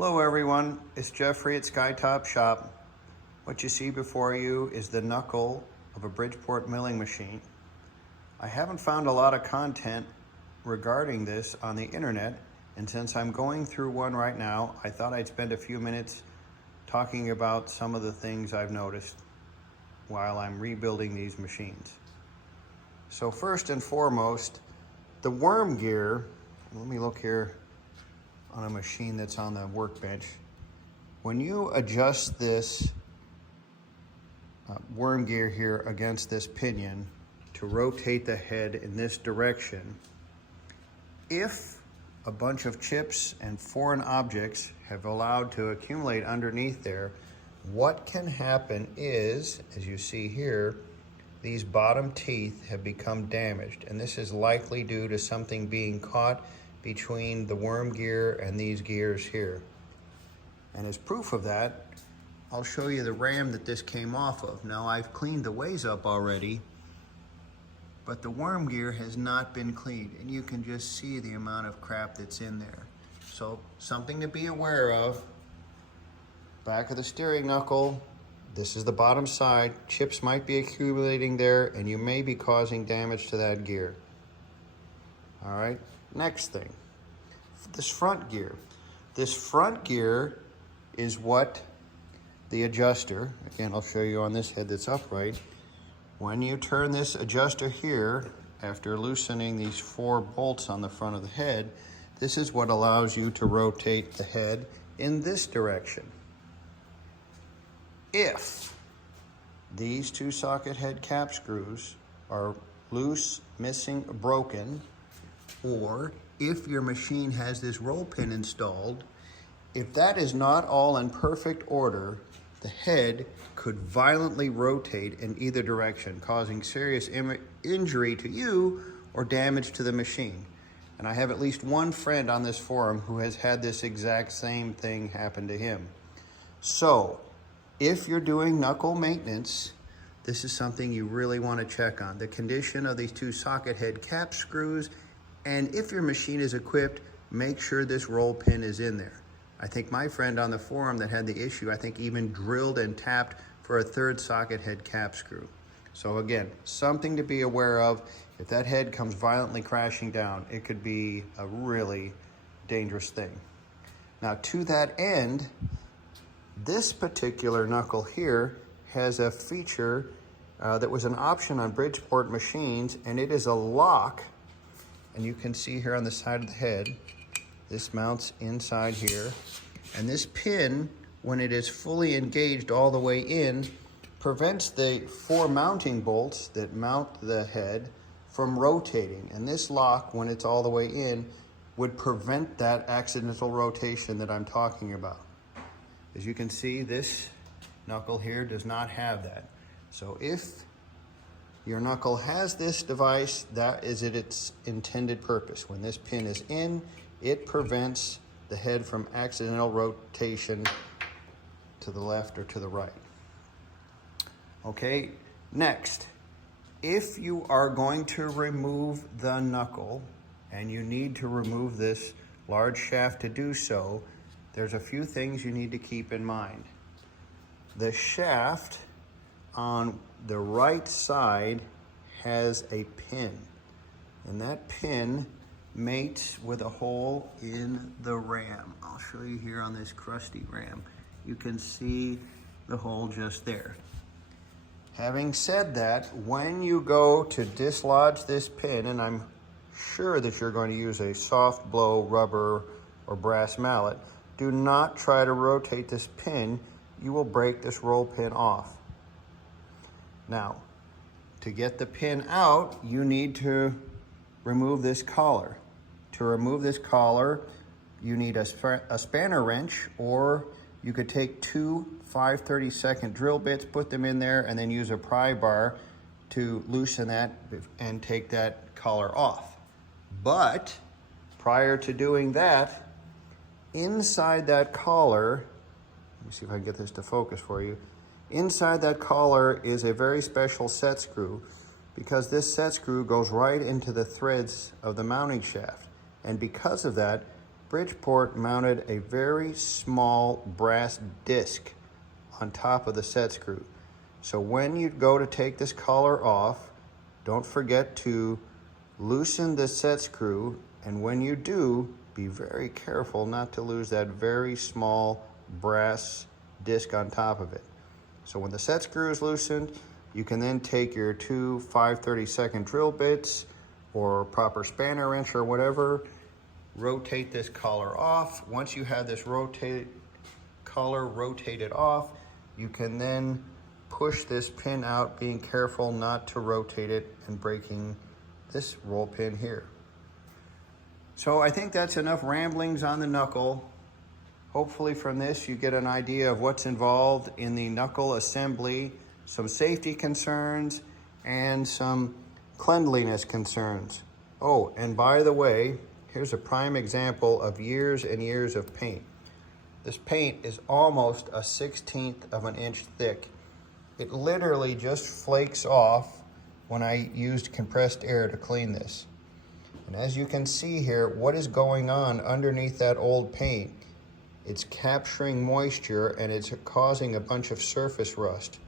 Hello everyone, it's Jeffrey at Skytop Shop. What you see before you is the knuckle of a Bridgeport milling machine. I haven't found a lot of content regarding this on the internet, and since I'm going through one right now, I thought I'd spend a few minutes talking about some of the things I've noticed while I'm rebuilding these machines. So first and foremost, the worm gear, let me look here on a machine that's on the workbench. When you adjust this worm gear here against this pinion to rotate the head in this direction, if a bunch of chips and foreign objects have allowed to accumulate underneath there, what can happen is, as you see here, these bottom teeth have become damaged, and this is likely due to something being caught between the worm gear and these gears here. And as proof of that, I'll show you the ram that this came off of. Now I've cleaned the ways up already, but the worm gear has not been cleaned, and you can just see the amount of crap that's in there. So something to be aware of. Back of the steering knuckle, this is the bottom side. Chips might be accumulating there, and you may be causing damage to that gear. All right, next thing, this front gear. This front gear is what the adjuster, again, I'll show you on this head that's upright. When you turn this adjuster here, after loosening these 4 bolts on the front of the head, this is what allows you to rotate the head in this direction. If these 2 socket head cap screws are loose, missing, broken, or if your machine has this roll pin installed, if that is not all in perfect order, the head could violently rotate in either direction, causing serious injury to you or damage to the machine. And I have at least one friend on this forum who has had this exact same thing happen to him. So, if you're doing knuckle maintenance, this is something you really want to check on. The condition of these 2 socket head cap screws, and if your machine is equipped, make sure this roll pin is in there. I think my friend on the forum that had the issue, I think even drilled and tapped for a 3rd socket head cap screw. So again, something to be aware of. If that head comes violently crashing down, it could be a really dangerous thing. Now to that end, this particular knuckle here has a feature that was an option on Bridgeport machines, and it is a lock. And you can see here on the side of the head, this mounts inside here. And this pin, when it is fully engaged all the way in, prevents the 4 mounting bolts that mount the head from rotating. And this lock, when it's all the way in, would prevent that accidental rotation that I'm talking about. As you can see, this knuckle here does not have that. So if your knuckle has this device, that is its intended purpose. When this pin is in, it prevents the head from accidental rotation to the left or to the right. Okay, next, if you are going to remove the knuckle, and you need to remove this large shaft to do so, there's a few things you need to keep in mind. The shaft on the right side has a pin, and that pin mates with a hole in the ram. I'll show you here on this crusty ram. You can see the hole just there. Having said that, when you go to dislodge this pin, and I'm sure that you're going to use a soft blow rubber or brass mallet, do not try to rotate this pin. You will break this roll pin off. Now, to get the pin out, you need to remove this collar. To remove this collar, you need a spanner wrench, or you could take 2 5/32 drill bits, put them in there, and then use a pry bar to loosen that and take that collar off. But prior to doing that, inside that collar, let me see if I can get this to focus for you. Inside that collar is a very special set screw, because this set screw goes right into the threads of the mounting shaft. And because of that, Bridgeport mounted a very small brass disc on top of the set screw. So when you go to take this collar off, don't forget to loosen the set screw, and when you do, be very careful not to lose that very small brass disc on top of it. So when the set screw is loosened, you can then take your two 5/32 drill bits or proper spanner wrench or whatever, rotate this collar off. Once you have this collar rotated off, you can then push this pin out, being careful not to rotate it and breaking this roll pin here. So I think that's enough ramblings on the knuckle. Hopefully from this you get an idea of what's involved in the knuckle assembly, some safety concerns, and some cleanliness concerns. Oh, and by the way, here's a prime example of years and years of paint. This paint is almost a 1/16 of an inch thick. It literally just flakes off when I used compressed air to clean this. And as you can see here, what is going on underneath that old paint? It's capturing moisture and it's causing a bunch of surface rust.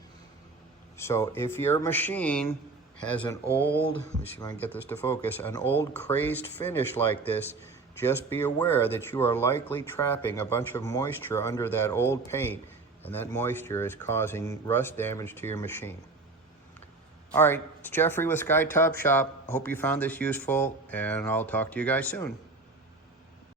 So if your machine has an old, let me see if I can get this to focus, an old crazed finish like this, just be aware that you are likely trapping a bunch of moisture under that old paint, and that moisture is causing rust damage to your machine. All right, it's Jeffrey with Sky Top Shop. Hope you found this useful, and I'll talk to you guys soon.